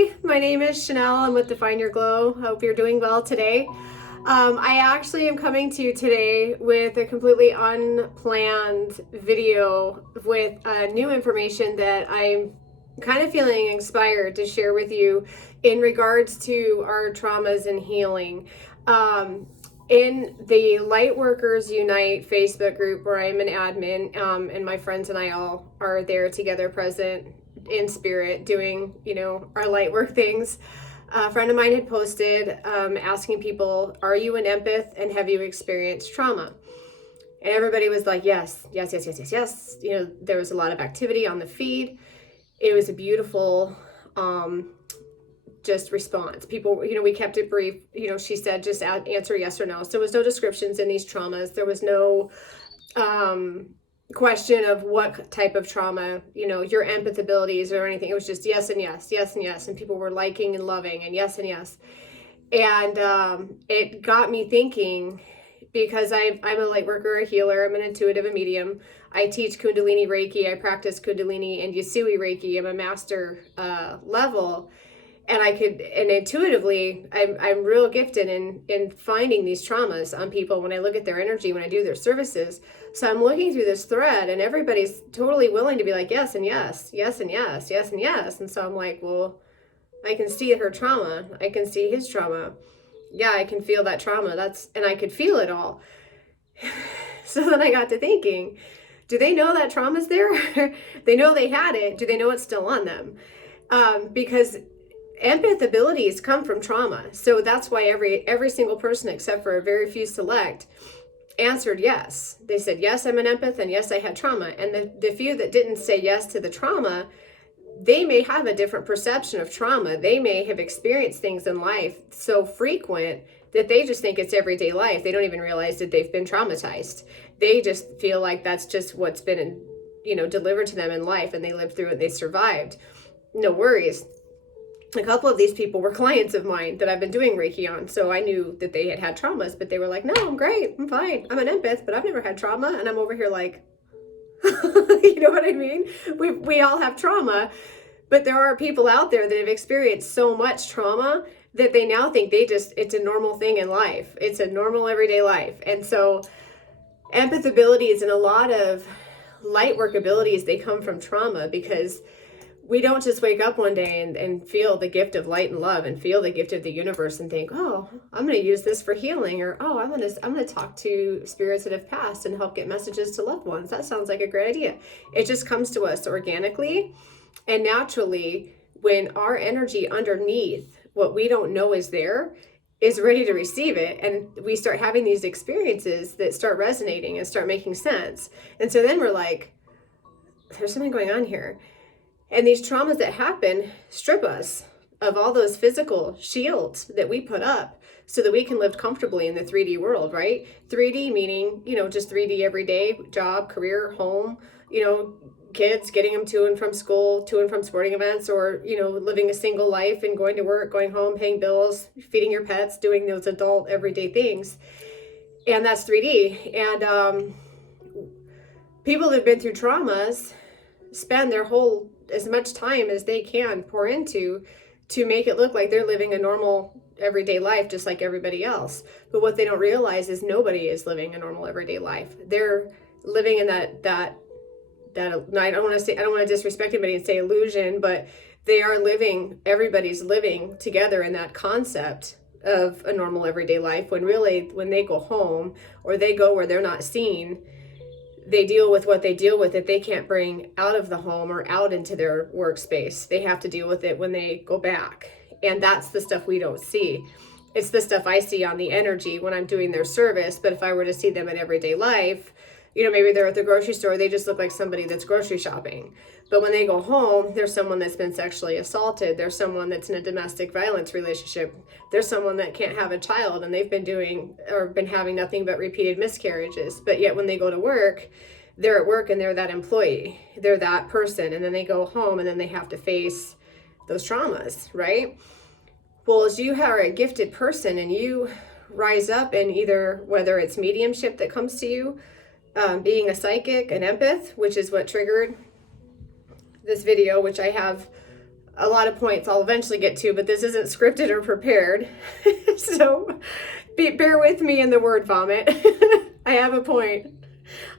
Hi, my name is Chanel. I'm with Define Your Glow. Hope you're doing well today. I actually am coming to you today with a completely unplanned video with new information that I'm kind of feeling inspired to share with you in regards to our traumas and healing. In the Lightworkers Unite Facebook group where I'm an admin, and my friends and I all are there together, present in spirit, doing, our light work things. A friend of mine had posted asking people, are you an empath and have you experienced trauma? And everybody was like, yes, yes, yes, yes, yes, yes. There was a lot of activity on the feed. It was a beautiful just response. People, we kept it brief. She said, just answer yes or no. So there was no descriptions in these traumas. There was no question of what type of trauma, your empath abilities or anything. It was just yes and yes, yes and yes. And people were liking and loving and yes and yes. And it got me thinking, because I'm a light worker, a healer, I'm an intuitive, a medium. I teach Kundalini Reiki. I practice Kundalini and Yusui Reiki. I'm a master level. And intuitively, I'm real gifted in finding these traumas on people when I look at their energy, when I do their services. So I'm looking through this thread and everybody's totally willing to be like, yes and yes, yes and yes, yes and yes. And so I'm like, well, I can see her trauma. I can see his trauma. Yeah, I can feel that trauma. And I could feel it all. So then I got to thinking, do they know that trauma's there? They know they had it. Do they know it's still on them? Because empath abilities come from trauma. So that's why every single person, except for a very few select, answered yes. They said, yes, I'm an empath, and yes, I had trauma. And the few that didn't say yes to the trauma, they may have a different perception of trauma. They may have experienced things in life so frequent that they just think it's everyday life. They don't even realize that they've been traumatized. They just feel like that's just what's been, delivered to them in life, and they lived through it, they survived. No worries. A couple of these people were clients of mine that I've been doing Reiki on. So I knew that they had traumas, but they were like, no, I'm great. I'm fine. I'm an empath, but I've never had trauma. And I'm over here like, you know what I mean? We all have trauma, but there are people out there that have experienced so much trauma that they now think it's a normal thing in life. It's a normal everyday life. And so empath abilities and a lot of light work abilities, they come from trauma, because we don't just wake up one day and feel the gift of light and love and feel the gift of the universe and think, oh, I'm going to use this for healing, or oh, I'm going to talk to spirits that have passed and help get messages to loved ones. That sounds like a great idea. It just comes to us organically and naturally when our energy underneath what we don't know is there is ready to receive it, and we start having these experiences that start resonating and start making sense. And so then we're like, there's something going on here. And these traumas that happen strip us of all those physical shields that we put up so that we can live comfortably in the 3D world, right? 3D meaning, just 3D every day, job, career, home, kids, getting them to and from school, to and from sporting events, or, living a single life and going to work, going home, paying bills, feeding your pets, doing those adult everyday things. And that's 3D. And people that have been through traumas spend their whole as much time as they can pour into to make it look like they're living a normal everyday life just like everybody else. But what they don't realize is nobody is living a normal everyday life. They're living in that I don't want to disrespect anybody and say illusion, but everybody's living together in that concept of a normal everyday life, when really when they go home or they go where they're not seen, they deal with what they deal with that they can't bring out of the home or out into their workspace. They have to deal with it when they go back. And that's the stuff we don't see. It's the stuff I see on the energy when I'm doing their service. But if I were to see them in everyday life, maybe they're at the grocery store, they just look like somebody that's grocery shopping. But when they go home, there's someone that's been sexually assaulted. There's someone that's in a domestic violence relationship. There's someone that can't have a child and they've been having nothing but repeated miscarriages. But yet when they go to work, they're at work and they're that employee. They're that person. And then they go home and then they have to face those traumas, right? Well, as you are a gifted person and you rise up in either, whether it's mediumship that comes to you, being a psychic, an empath, which is what triggered this video, which I have a lot of points I'll eventually get to, but this isn't scripted or prepared. So bear with me in the word vomit. I have a point.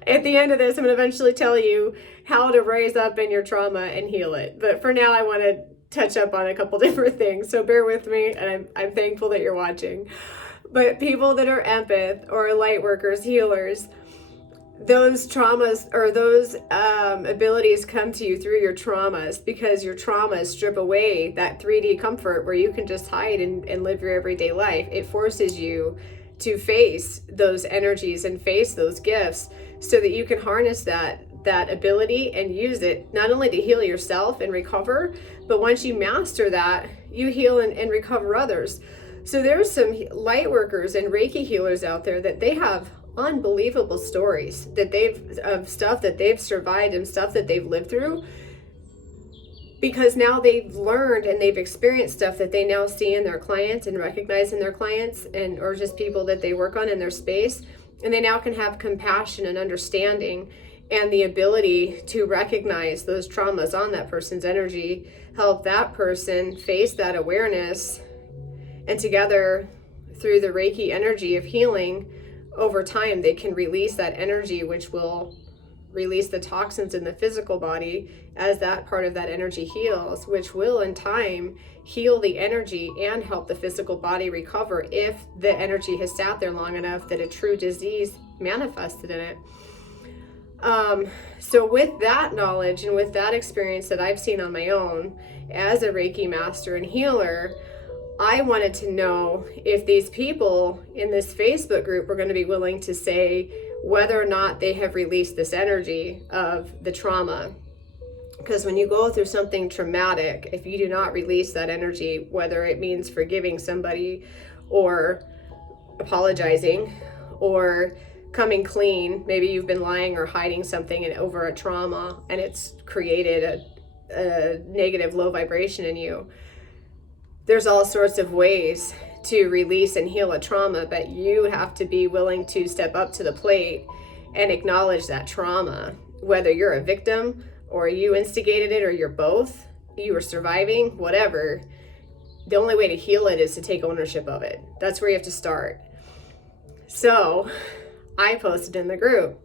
At the end of this, I'm going to eventually tell you how to rise up in your trauma and heal it. But for now, I want to touch up on a couple different things. So bear with me, and I'm thankful that you're watching. But people that are empath or light workers, healers, those traumas or those abilities come to you through your traumas, because your traumas strip away that 3D comfort where you can just hide and live your everyday life. It forces you to face those energies and face those gifts so that you can harness that ability and use it not only to heal yourself and recover, but once you master that, you heal and recover others. So there's some light workers and Reiki healers out there that they have unbelievable stories of stuff that they've survived and stuff that they've lived through, because now they've learned and they've experienced stuff that they now see in their clients and recognize in their clients or just people that they work on in their space. And they now can have compassion and understanding and the ability to recognize those traumas on that person's energy, help that person face that awareness, and together through the Reiki energy of healing, over time they can release that energy, which will release the toxins in the physical body as that part of that energy heals, which will in time heal the energy and help the physical body recover if the energy has sat there long enough that a true disease manifested in it. So with that knowledge and with that experience that I've seen on my own as a Reiki master and healer, I wanted to know if these people in this Facebook group were going to be willing to say whether or not they have released this energy of the trauma. Because when you go through something traumatic, if you do not release that energy, whether it means forgiving somebody or apologizing or coming clean, maybe you've been lying or hiding something over a trauma and it's created a negative low vibration in you. There's all sorts of ways to release and heal a trauma, but you have to be willing to step up to the plate and acknowledge that trauma, whether you're a victim or you instigated it or you're both, you were surviving, whatever. The only way to heal it is to take ownership of it. That's where you have to start. So I posted in the group.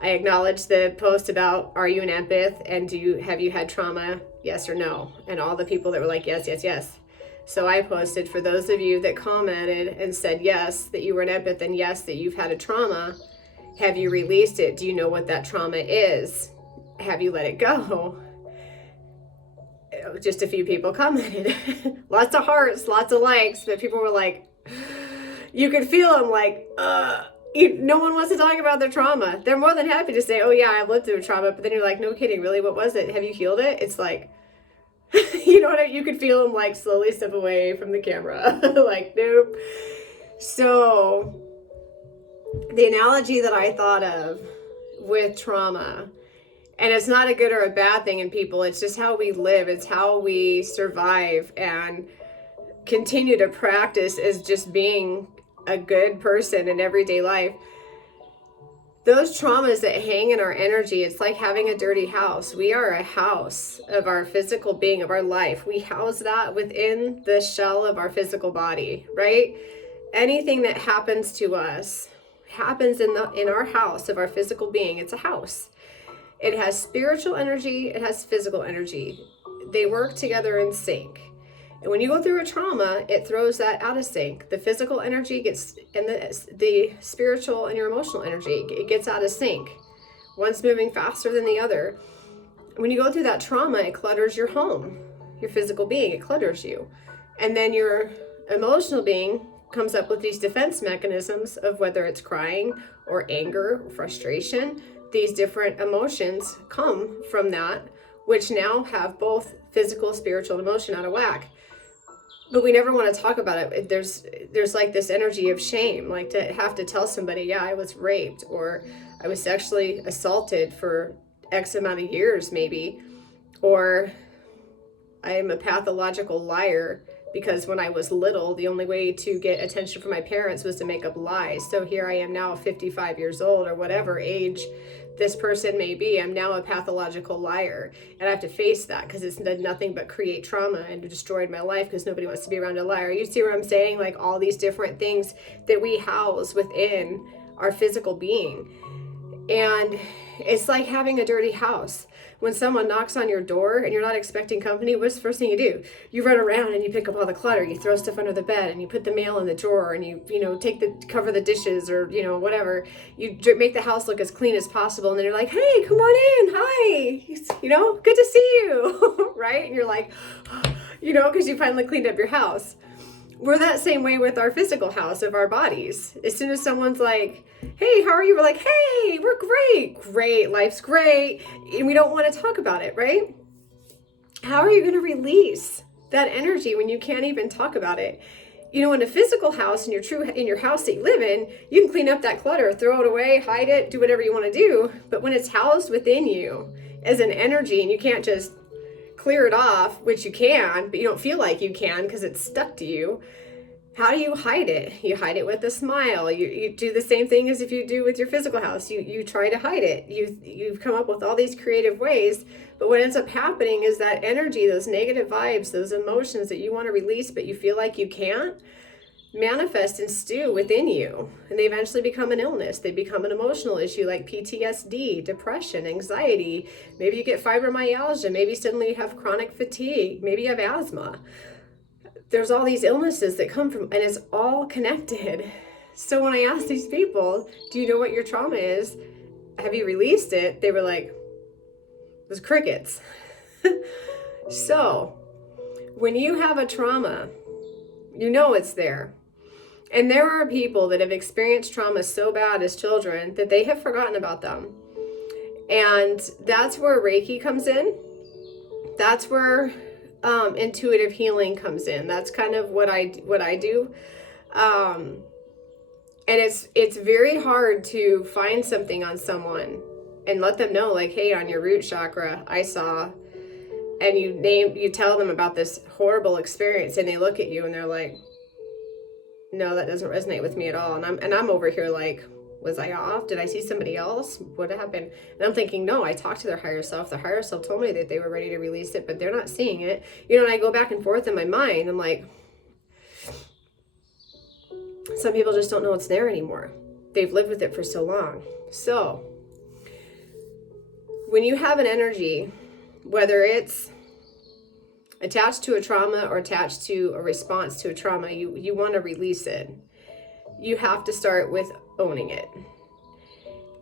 I acknowledged the post about, are you an empath and have you had trauma? Yes or no? And all the people that were like, yes, yes, yes. So I posted, for those of you that commented and said yes, that you were an empath, and yes, that you've had a trauma, have you released it? Do you know what that trauma is? Have you let it go? Just a few people commented. Lots of hearts, lots of likes, but people were like, you could feel them like, no one wants to talk about their trauma. They're more than happy to say, oh yeah, I've lived through a trauma, but then you're like, no kidding, really, what was it? Have you healed it? It's like, you know what I mean? You could feel them like slowly step away from the camera. Like, nope. So the analogy that I thought of with trauma, and it's not a good or a bad thing in people, it's just how we live, it's how we survive and continue to practice as just being a good person in everyday life. Those traumas that hang in our energy, it's like having a dirty house. We are a house of our physical being, of our life. We house that within the shell of our physical body, right? Anything that happens to us happens in our house of our physical being. It's a house. It has spiritual energy, it has physical energy. They work together in sync. And when you go through a trauma, it throws that out of sync. The physical energy gets, and the spiritual and your emotional energy, it gets out of sync. One's moving faster than the other. When you go through that trauma, it clutters your home, your physical being, it clutters you. And then your emotional being comes up with these defense mechanisms of whether it's crying or anger or frustration. These different emotions come from that, which now have both physical, spiritual, and emotion out of whack. But we never want to talk about it. There's like this energy of shame, like to have to tell somebody, yeah, I was raped or I was sexually assaulted for X amount of years maybe, or I am a pathological liar because when I was little, the only way to get attention from my parents was to make up lies. So here I am now 55 years old or whatever age this person may be. I'm now a pathological liar, and I have to face that because it's done nothing but create trauma and destroyed my life because nobody wants to be around a liar. You see what I'm saying? Like all these different things that we house within our physical being. And it's like having a dirty house. When someone knocks on your door and you're not expecting company, what's the first thing you do? You run around and you pick up all the clutter. You throw stuff under the bed and you put the mail in the drawer and you cover the dishes or, whatever. You make the house look as clean as possible. And then you're like, hey, come on in. Hi. Good to see you. Right? And you're like, because you finally cleaned up your house. We're that same way with our physical house of our bodies. As soon as someone's like, hey, how are you? We're like, hey, we're great, life's great. And we don't want to talk about it, right? How are you going to release that energy when you can't even talk about it? In a physical house, in your house that you live in, you can clean up that clutter, throw it away, hide it, do whatever you want to do. But when it's housed within you as an energy and you can't just clear it off, which you can, but you don't feel like you can because it's stuck to you. How do you hide it? You hide it with a smile. You do the same thing as if you do with your physical house. You try to hide it. You've come up with all these creative ways, but what ends up happening is that energy, those negative vibes, those emotions that you want to release but you feel like you can't, manifest and stew within you, and they eventually become an illness. They become an emotional issue like PTSD, depression, anxiety. Maybe you get fibromyalgia. Maybe suddenly you have chronic fatigue. Maybe you have asthma. There's all these illnesses that come from, and it's all connected. So when I asked these people, do you know what your trauma is? Have you released it? They were like, it was crickets. So when you have a trauma, it's there. And there are people that have experienced trauma so bad as children that they have forgotten about them. And that's where Reiki comes in. That's where intuitive healing comes in. That's kind of what I do. And it's very hard to find something on someone and let them know, like, hey, on your root chakra, I saw, and you tell them about this horrible experience, and they look at you and they're like, no, that doesn't resonate with me at all. And I'm over here like, was I off? Did I see somebody else? What happened? And I'm thinking, no, I talked to their higher self. The higher self told me that they were ready to release it, but they're not seeing it. And I go back and forth in my mind. I'm like, some people just don't know it's there anymore. They've lived with it for so long. So when you have an energy, whether it's attached to a trauma or attached to a response to a trauma, you want to release it. You have to start with owning it.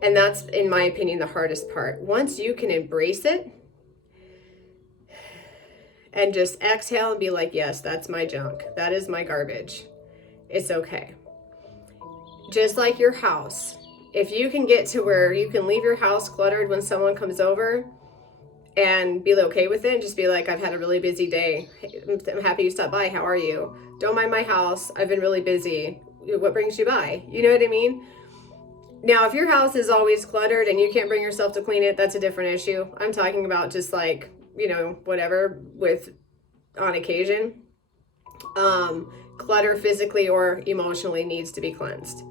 And that's, in my opinion, the hardest part. Once you can embrace it and just exhale and be like, yes, that's my junk. That is my garbage. It's okay. Just like your house. If you can get to where you can leave your house cluttered when someone comes over and be okay with it, and just be like, I've had a really busy day. I'm happy you stopped by. How are you? Don't mind my house. I've been really busy. What brings you by? You know what I mean? Now, if your house is always cluttered and you can't bring yourself to clean it, that's a different issue. I'm talking about just like, whatever on occasion. Clutter physically or emotionally needs to be cleansed.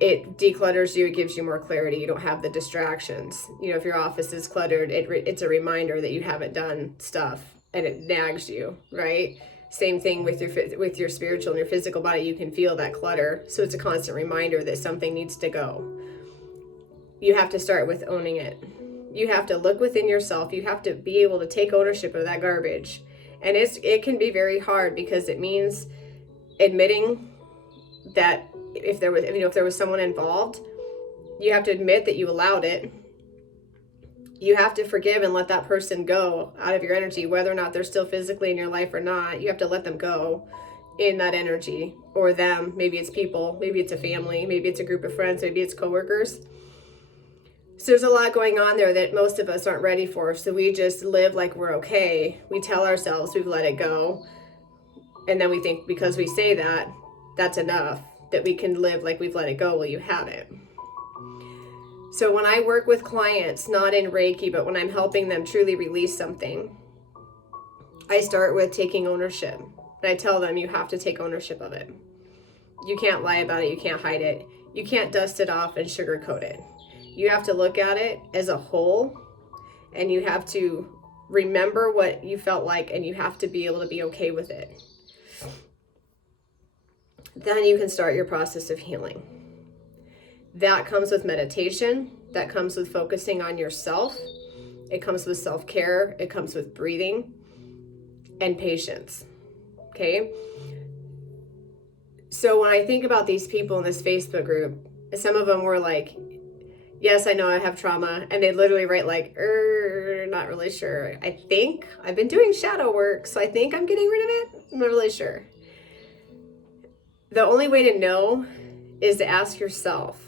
It declutters you, it gives you more clarity. You don't have the distractions. If your office is cluttered, it's a reminder that you haven't done stuff and it nags you, right? Same thing with your spiritual and your physical body. You can feel that clutter. So it's a constant reminder that something needs to go. You have to start with owning it. You have to look within yourself. You have to be able to take ownership of that garbage. And it can be very hard because it means admitting that if there was someone involved, you have to admit that you allowed it. You have to forgive and let that person go out of your energy, whether or not they're still physically in your life or not. You have to let them go in that energy, or them. Maybe it's people, maybe it's a family, maybe it's a group of friends, maybe it's coworkers. So there's a lot going on there that most of us aren't ready for. So we just live like we're okay. We tell ourselves we've let it go. And then we think because we say that, that's enough, that we can live like we've let it go. Well, you haven't. So when I work with clients, not in Reiki, but when I'm helping them truly release something, I start with taking ownership. And I tell them you have to take ownership of it. You can't lie about it. You can't hide it. You can't dust it off and sugarcoat it. You have to look at it as a whole, and you have to remember what you felt like, and you have to be able to be okay with it. Then you can start your process of healing. That comes with meditation. That comes with focusing on yourself. It comes with self-care. It comes with breathing and patience. Okay? So when I think about these people in this Facebook group, some of them were like, yes, I know I have trauma. And they literally write like, not really sure. I think I've been doing shadow work, so I think I'm getting rid of it. I'm not really sure. The only way to know is to ask yourself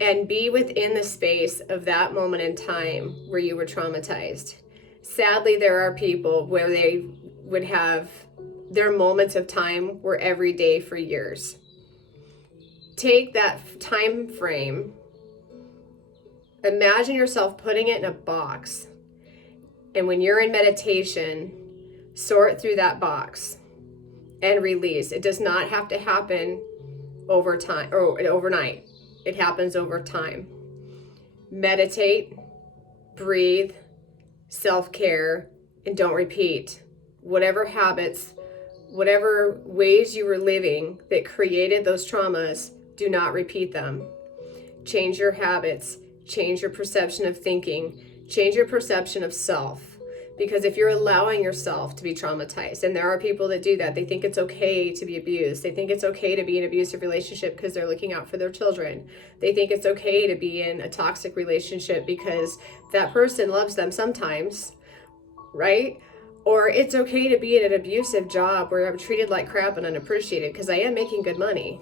and be within the space of that moment in time where you were traumatized. Sadly, there are people where they would have their moments of time were every day for years. Take that time frame, imagine yourself putting it in a box, and when you're in meditation, sort through that box and release. It does not have to happen over time or overnight. It happens over time. Meditate, breathe, self-care, and don't repeat. Whatever habits, whatever ways you were living that created those traumas, do not repeat them. Change your habits, change your perception of thinking, change your perception of self. Because if you're allowing yourself to be traumatized, and there are people that do that, they think it's okay to be abused. They think it's okay to be in an abusive relationship because they're looking out for their children. They think it's okay to be in a toxic relationship because that person loves them sometimes, right? Or it's okay to be in an abusive job where I'm treated like crap and unappreciated because I am making good money.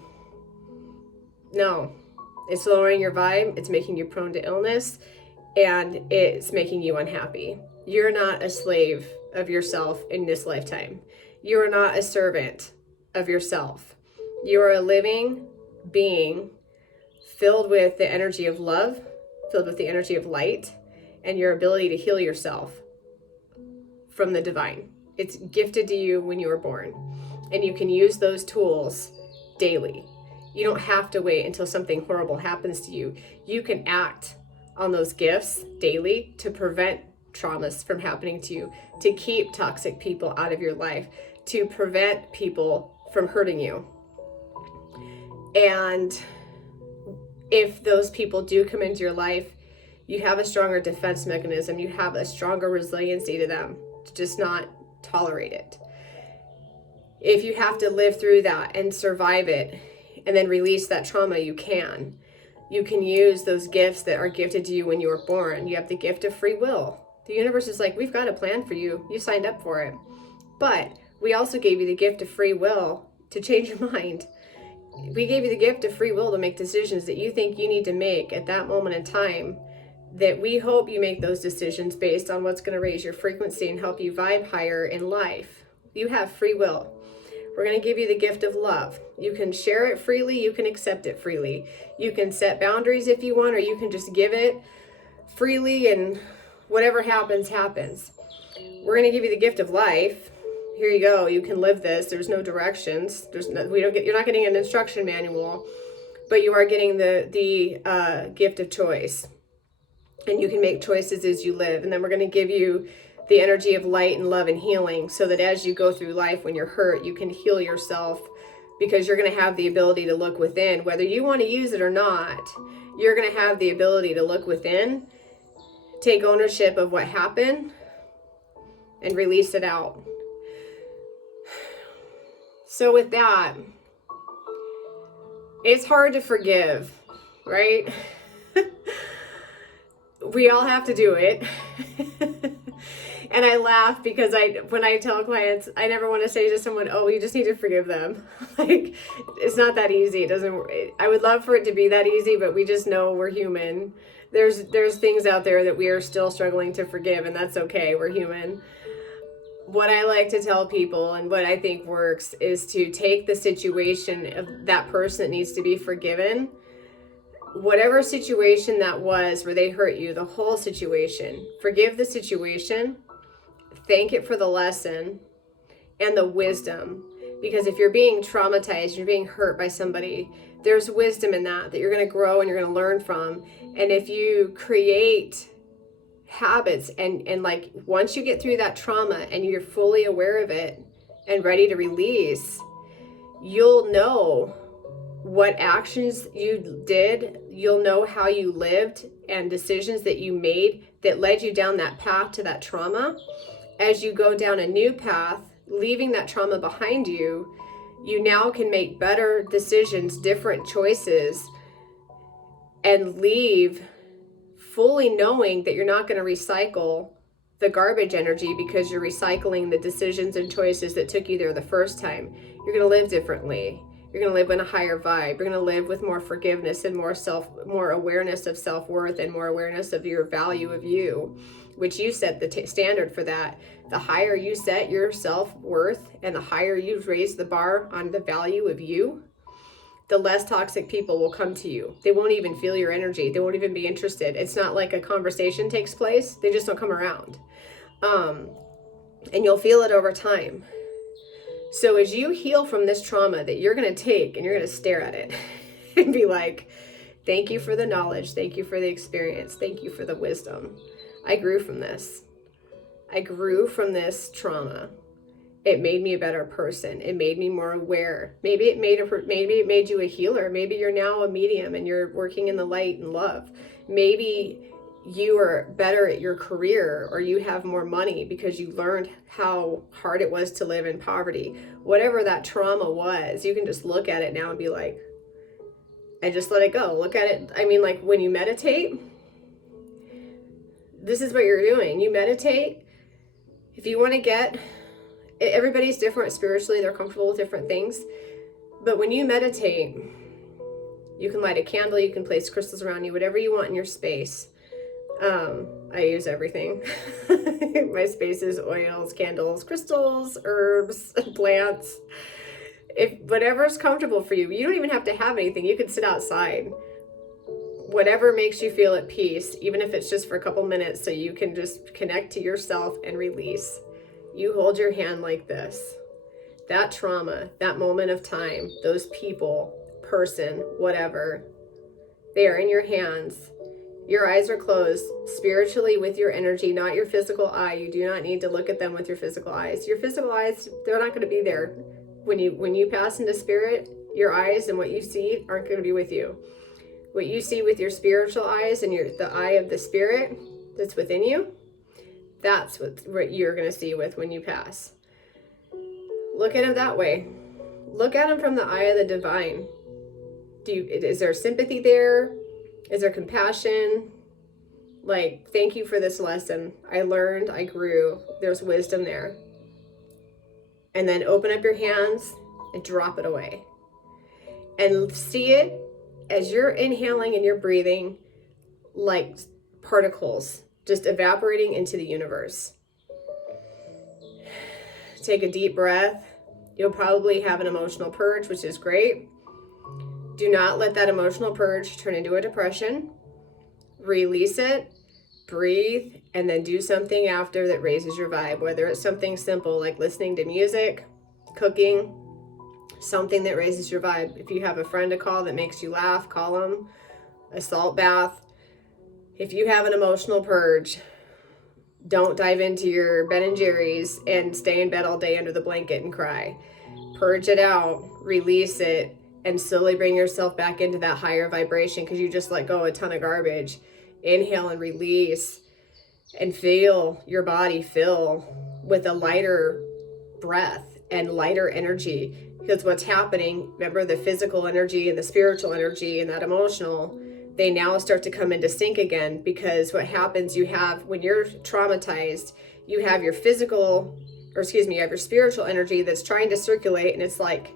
No, it's lowering your vibe. It's making you prone to illness, and it's making you unhappy. You're not a slave of yourself in this lifetime. You are not a servant of yourself. You are a living being filled with the energy of love, filled with the energy of light, and your ability to heal yourself from the divine. It's gifted to you when you were born, and you can use those tools daily. You don't have to wait until something horrible happens to you. You can act on those gifts daily to prevent traumas from happening to you, to keep toxic people out of your life, to prevent people from hurting you. And if those people do come into your life, you have a stronger defense mechanism. You have a stronger resiliency to them, to just not tolerate it. If you have to live through that and survive it and then release that trauma, you can. You can use those gifts that are gifted to you when you were born. You have the gift of free will. The universe is like, we've got a plan for you. You signed up for it. But we also gave you the gift of free will to change your mind. We gave you the gift of free will to make decisions that you think you need to make at that moment in time, that we hope you make those decisions based on what's going to raise your frequency and help you vibe higher in life. You have free will. We're going to give you the gift of love. You can share it freely. You can accept it freely. You can set boundaries if you want, or you can just give it freely, and whatever happens, happens. We're going to give you the gift of life. Here you go. You can live this. There's no directions. You're not getting an instruction manual, but you are getting the gift of choice. And you can make choices as you live. And then we're going to give you the energy of light and love and healing, so that as you go through life, when you're hurt, you can heal yourself, because you're going to have the ability to look within. Whether you want to use it or not, you're going to have the ability to look within, take ownership of what happened, and release it out. So with that, it's hard to forgive, right? We all have to do it. And I laugh because when I tell clients, I never want to say to someone, oh, you just need to forgive them. Like, it's not that easy. I would love for it to be that easy, but we just know we're human. There's things out there that we are still struggling to forgive, and that's okay. We're human. What I like to tell people, and what I think works, is to take the situation of that person that needs to be forgiven, whatever situation that was where they hurt you, the whole situation, forgive the situation, thank it for the lesson and the wisdom Because if you're being traumatized, you're being hurt by somebody, there's wisdom in that you're going to grow and you're going to learn from. And if you create habits and like once you get through that trauma and you're fully aware of it and ready to release, you'll know what actions you did, you'll know how you lived and decisions that you made that led you down that path to that trauma. As you go down a new path, leaving that trauma behind you, you now can make better decisions, different choices, and leave fully knowing that you're not going to recycle the garbage energy because you're recycling the decisions and choices that took you there the first time. You're going to live differently. You're going to live in a higher vibe. You're going to live with more forgiveness and more awareness of self-worth and more awareness of your value of you, which you set the standard for that. The higher you set your self-worth and the higher you raise the bar on the value of you, the less toxic people will come to you. They won't even feel your energy. They won't even be interested. It's not like a conversation takes place. They just don't come around. And you'll feel it over time. So as you heal from this trauma that you're going to take and you're going to stare at it and be like, thank you for the knowledge. Thank you for the experience. Thank you for the wisdom. I grew from this. I grew from this trauma. It made me a better person. It made me more aware. Maybe it made you a healer. Maybe you're now a medium and you're working in the light and love. Maybe you are better at your career or you have more money because you learned how hard it was to live in poverty. Whatever that trauma was, you can just look at it now and be like, I just let it go. Look at it. I mean, like when you meditate, this is what you're doing. You meditate. If you want to get, everybody's different spiritually. They're comfortable with different things. But when you meditate, you can light a candle. You can place crystals around you, whatever you want in your space. I use everything. My space is oils, candles, crystals, herbs, plants. If whatever's comfortable for you, you don't even have to have anything. You can sit outside. Whatever makes you feel at peace, even if it's just for a couple minutes, so you can just connect to yourself and release. You hold your hand like this. That trauma, that moment of time, those people, person, whatever, they are in your hands. Your eyes are closed spiritually with your energy, not your physical eye. You do not need to look at them with your physical eyes. Your physical eyes, they're not going to be there. When you pass into spirit, your eyes and what you see aren't going to be with you. What you see with your spiritual eyes and the eye of the spirit that's within you, that's what you're going to see with when you pass. Look at him that way. Look at him from the eye of the divine. Is there sympathy there? Is there compassion? Like, thank you for this lesson. I learned, I grew. There's wisdom there. And then open up your hands and drop it away. And see it as you're inhaling and you're breathing like particles just evaporating into the universe. Take a deep breath. You'll probably have an emotional purge, which is great. Do not let that emotional purge turn into a depression. Release it, breathe, and then do something after that raises your vibe, whether it's something simple like listening to music, cooking, something that raises your vibe. If you have a friend to call that makes you laugh, call them. A salt bath. If you have an emotional purge, don't dive into your Ben and Jerry's and stay in bed all day under the blanket and cry. Purge it out, release it, and slowly bring yourself back into that higher vibration because you just let go a ton of garbage. Inhale and release and feel your body fill with a lighter breath and lighter energy. Because what's happening, remember the physical energy and the spiritual energy and that emotional, they now start to come into sync again. Because what happens, you have, when you're traumatized, you have your you have your spiritual energy that's trying to circulate, and it's like,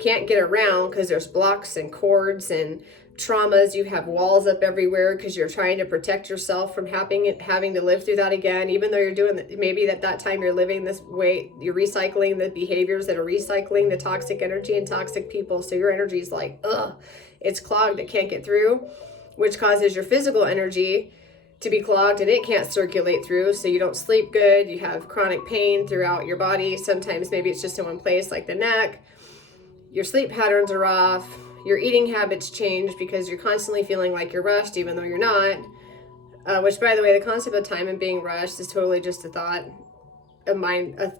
can't get around because there's blocks and cords and traumas. You have walls up everywhere because you're trying to protect yourself from having to live through that again, even though you're doing maybe at that time you're living this way. You're recycling the behaviors that are recycling the toxic energy and toxic people. So your energy is like, it's clogged, it can't get through, which causes your physical energy to be clogged, and it can't circulate through, so you don't sleep good, you have chronic pain throughout your body. Sometimes maybe it's just in one place, like the neck. Your sleep patterns are off, your eating habits change because you're constantly feeling like you're rushed even though you're not. Which, by the way, the concept of time and being rushed is totally just a thought, a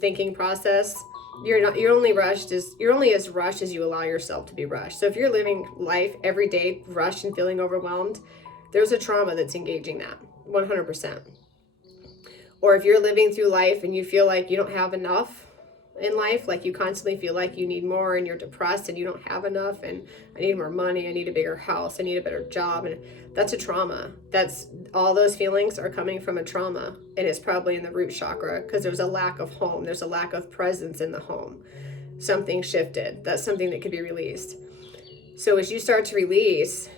thinking process. You're only as rushed as you allow yourself to be rushed. So if you're living life every day rushed and feeling overwhelmed, there's a trauma that's engaging that 100%. Or if you're living through life and you feel like you don't have enough in life, like you constantly feel like you need more and you're depressed and you don't have enough, and I need more money, I need a bigger house, I need a better job, and that's a trauma. That's all those feelings are coming from a trauma, and it's probably in the root chakra because there's a lack of home, there's a lack of presence in the home. Something shifted. That's something that could be released. So as you start to release,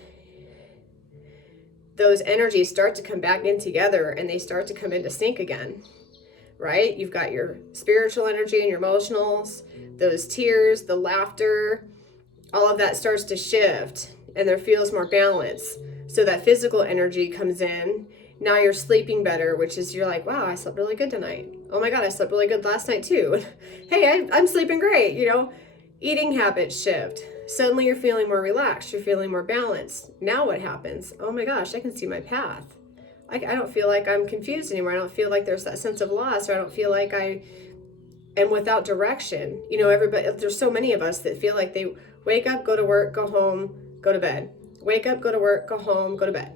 those energies start to come back in together and they start to come into sync again. Right? You've got your spiritual energy and your emotionals, those tears, the laughter, all of that starts to shift and there feels more balance. So that physical energy comes in. Now you're sleeping better, which is, you're like, wow, I slept really good tonight. Oh my God, I slept really good last night too. Hey, I'm sleeping great, Eating habits shift. Suddenly you're feeling more relaxed. You're feeling more balanced. Now what happens? Oh my gosh, I can see my path. I don't feel like I'm confused anymore. I don't feel like there's that sense of loss, or I don't feel like I am without direction. Everybody, there's so many of us that feel like they wake up, go to work, go home, go to bed. Wake up, go to work, go home, go to bed.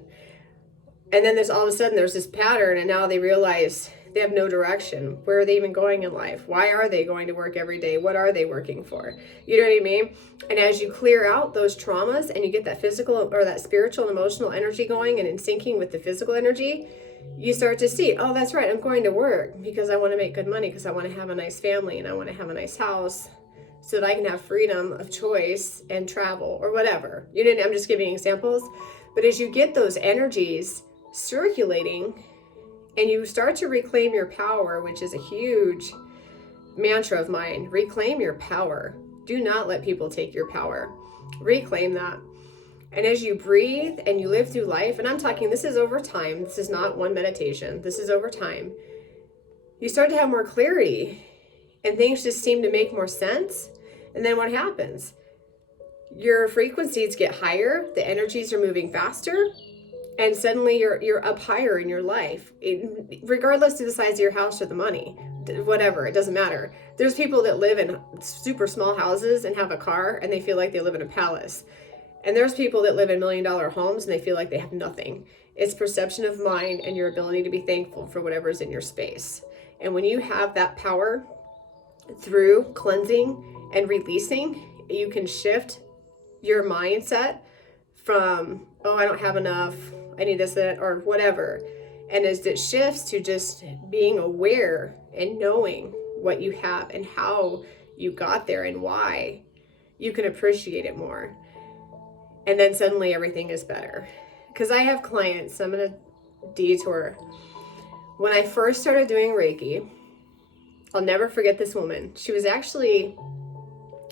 And then there's all of a sudden there's this pattern, and now they realize they have no direction. Where are they even going in life? Why are they going to work every day? What are they working for? You know what I mean? And as you clear out those traumas and you get that physical or that spiritual and emotional energy going and in syncing with the physical energy, you start to see, oh, that's right, I'm going to work because I want to make good money, because I want to have a nice family and I want to have a nice house so that I can have freedom of choice and travel or whatever. I'm just giving examples. But as you get those energies circulating, and you start to reclaim your power, which is a huge mantra of mine. Reclaim your power. Do not let people take your power. Reclaim that. And as you breathe and you live through life, and I'm talking, this is over time. This is not one meditation. This is over time. You start to have more clarity and things just seem to make more sense. And then what happens? Your frequencies get higher. The energies are moving faster. And suddenly you're up higher in your life, regardless of the size of your house or the money, whatever, it doesn't matter. There's people that live in super small houses and have a car and they feel like they live in a palace. And there's people that live in $1 million homes and they feel like they have nothing. It's perception of mind and your ability to be thankful for whatever's in your space. And when you have that power through cleansing and releasing, you can shift your mindset from, oh, I don't have enough, I need this, that, or whatever. And as it shifts to just being aware and knowing what you have and how you got there and why, you can appreciate it more. And then suddenly everything is better. Because I have clients, I'm going to detour. When I first started doing Reiki, I'll never forget this woman. She was actually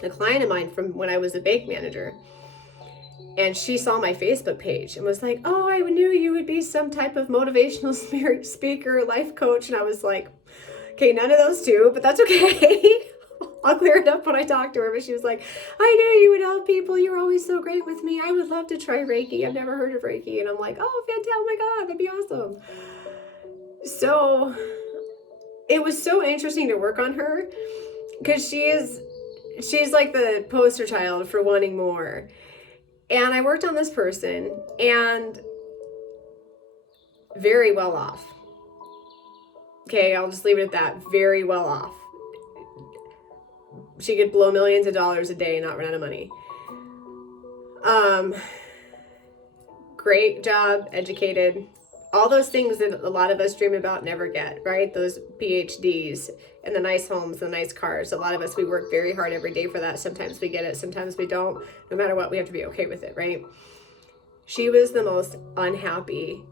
a client of mine from when I was a bank manager. And she saw my Facebook page and was like, oh, I knew you would be some type of motivational speaker, life coach. And I was like, okay, none of those two, but that's okay. I'll clear it up when I talk to her. But she was like, I knew you would help people. You were always so great with me. I would love to try Reiki. I've never heard of Reiki. And I'm like, oh, fantastic. Oh my God, that'd be awesome. So it was so interesting to work on her because she's like the poster child for wanting more. And I worked on this person, and very well off. Okay, I'll just leave it at that. Very well off. She could blow millions of dollars a day and not run out of money. Great job, educated. All those things that a lot of us dream about never get, right? Those PhDs and the nice homes, the nice cars. A lot of us, we work very hard every day for that. Sometimes we get it, sometimes we don't. No matter what, we have to be okay with it, right? She was the most unhappy,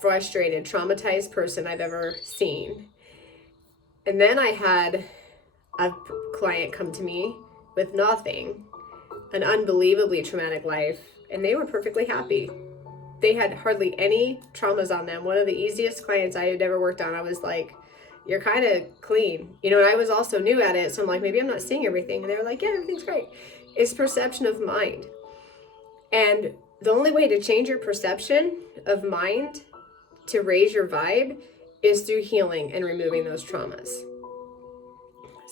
frustrated, traumatized person I've ever seen. And then I had a client come to me with nothing, an unbelievably traumatic life, and they were perfectly happy. they had hardly any traumas on them. One of the easiest clients I had ever worked on, I was like, you're kind of clean, and I was also new at it. So I'm like, maybe I'm not seeing everything. And they were like, yeah, everything's great. It's perception of mind. And the only way to change your perception of mind to raise your vibe is through healing and removing those traumas.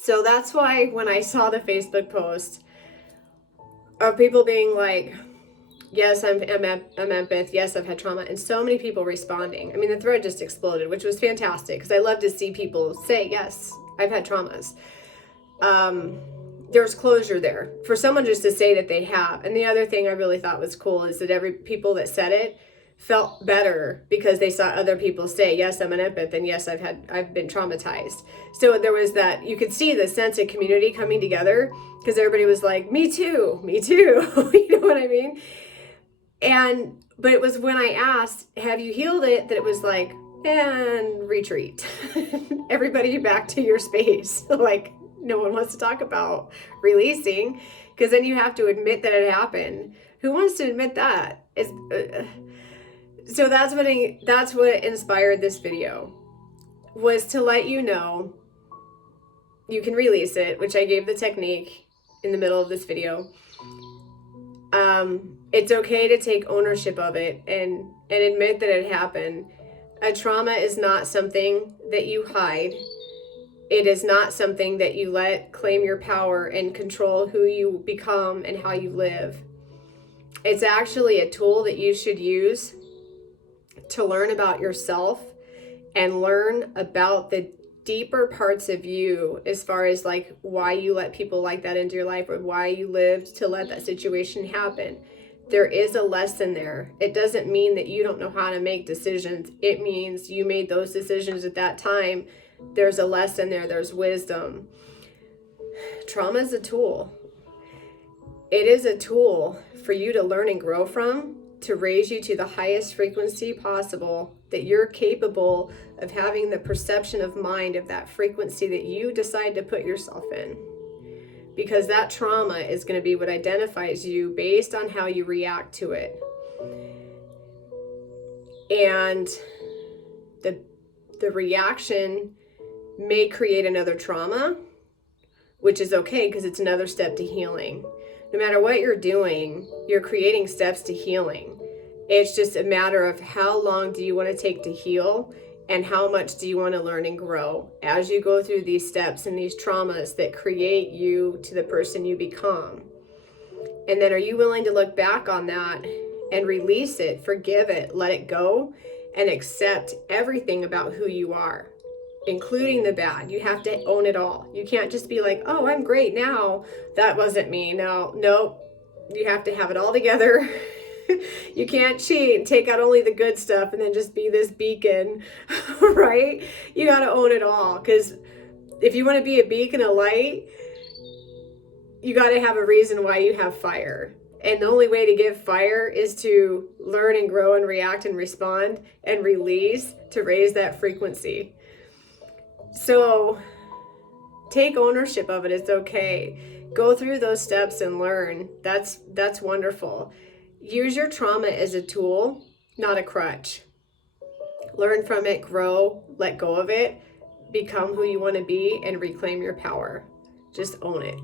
So that's why when I saw the Facebook post of people being like, yes, I'm empath. Yes, I've had trauma. And so many people responding. I mean, the thread just exploded, which was fantastic because I love to see people say, yes, I've had traumas. There's closure there for someone just to say that they have. And the other thing I really thought was cool is that people that said it felt better because they saw other people say, yes, I'm an empath, and yes, I've been traumatized. So there was that, you could see the sense of community coming together because everybody was like, me too. You know what I mean? But it was when I asked, have you healed it, that it was like, and retreat. Everybody back to your space. Like, no one wants to talk about releasing because then you have to admit that it happened. Who wants to admit that? So that's what inspired this video, was to let you know you can release it, which I gave the technique in the middle of this video. It's okay to take ownership of it and admit that it happened. A trauma is not something that you hide. It is not something that you let claim your power and control who you become and how you live. It's actually a tool that you should use to learn about yourself and learn about the deeper parts of you, as far as like why you let people like that into your life or why you lived to let that situation happen. There is a lesson there. It doesn't mean that you don't know how to make decisions. It means you made those decisions at that time. There's a lesson there. There's wisdom. Trauma is a tool. It is a tool for you to learn and grow from, to raise you to the highest frequency possible, that you're capable of having the perception of mind of that frequency that you decide to put yourself in. Because that trauma is going to be what identifies you based on how you react to it. And the reaction may create another trauma, which is okay because it's another step to healing. No matter what you're doing, you're creating steps to healing. It's just a matter of how long do you want to take to heal, and how much do you want to learn and grow as you go through these steps and these traumas that create you to the person you become. And then are you willing to look back on that and release it, forgive it, let it go, and accept everything about who you are, including the bad. You have to own it all. You can't just be like, oh, I'm great now. That wasn't me. No, you have to have it all together. You can't cheat and take out only the good stuff and then just be this beacon, right? You got to own it all, because if you want to be a beacon of light, you got to have a reason why you have fire. And the only way to give fire is to learn and grow and react and respond and release to raise that frequency. So take ownership of it. It's okay. Go through those steps and learn. That's wonderful. Use your trauma as a tool, not a crutch. Learn from it, grow, let go of it, become who you want to be, and reclaim your power. Just own it.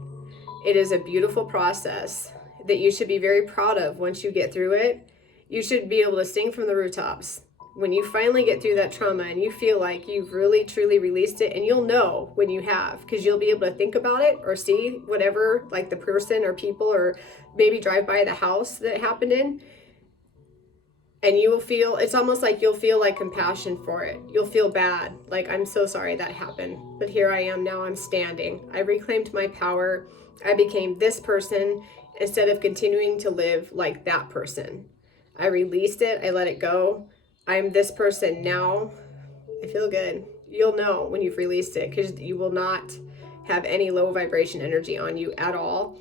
It is a beautiful process that you should be very proud of once you get through it. You should be able to sing from the rooftops when you finally get through that trauma and you feel like you've really truly released it. And you'll know when you have, because you'll be able to think about it or see whatever, like the person or people, or maybe drive by the house that it happened in, and you will feel, it's almost like you'll feel like compassion for it. You'll feel bad, like, I'm so sorry that happened, but here I am now. I'm standing. I reclaimed my power. I became this person instead of continuing to live like that person. I released it. I let it go. I'm this person now. I feel good. You'll know when you've released it, because you will not have any low vibration energy on you at all.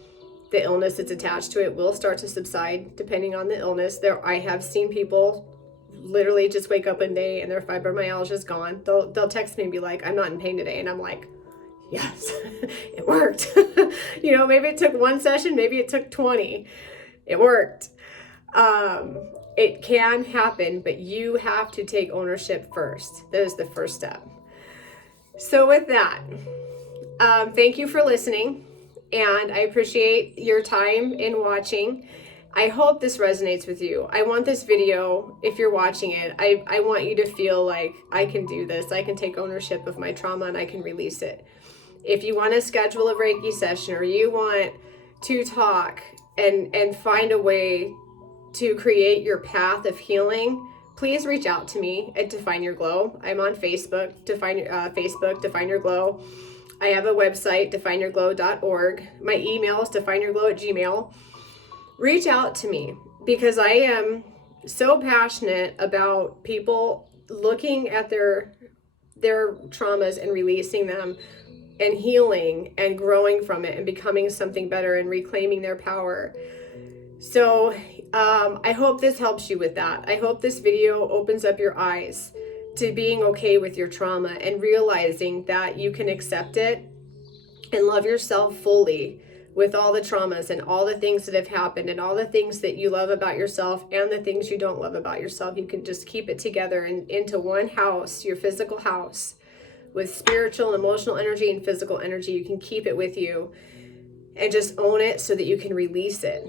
The illness that's attached to it will start to subside depending on the illness. I have seen people literally just wake up one day and their fibromyalgia is gone. They'll text me and be like, I'm not in pain today. And I'm like, yes, it worked. Maybe it took one session, maybe it took 20. It worked. It can happen, but you have to take ownership first. That is the first step. So with that, thank you for listening, and I appreciate your time in watching. I hope this resonates with you. I want this video, if you're watching it, I want you to feel like I can do this. I can take ownership of my trauma and I can release it. If you want to schedule a Reiki session, or you want to talk and find a way to create your path of healing, please reach out to me at Define Your Glow. I'm on Facebook, Define Your Glow. I have a website, defineyourglow.org. My email is defineyourglow@gmail.com. Reach out to me, because I am so passionate about people looking at their traumas and releasing them and healing and growing from it and becoming something better and reclaiming their power. So I hope this helps you with that. I hope this video opens up your eyes to being okay with your trauma and realizing that you can accept it and love yourself fully with all the traumas and all the things that have happened and all the things that you love about yourself and the things you don't love about yourself. You can just keep it together and into one house, your physical house, with spiritual and emotional energy and physical energy. You can keep it with you and just own it so that you can release it.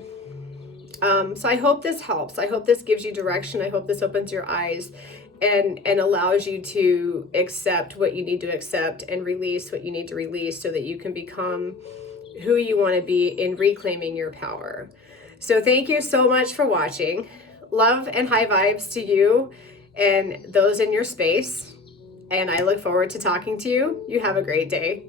So I hope this helps. I hope this gives you direction. I hope this opens your eyes and allows you to accept what you need to accept and release what you need to release so that you can become who you want to be in reclaiming your power. So thank you so much for watching. Love and high vibes to you and those in your space. And I look forward to talking to you. You have a great day.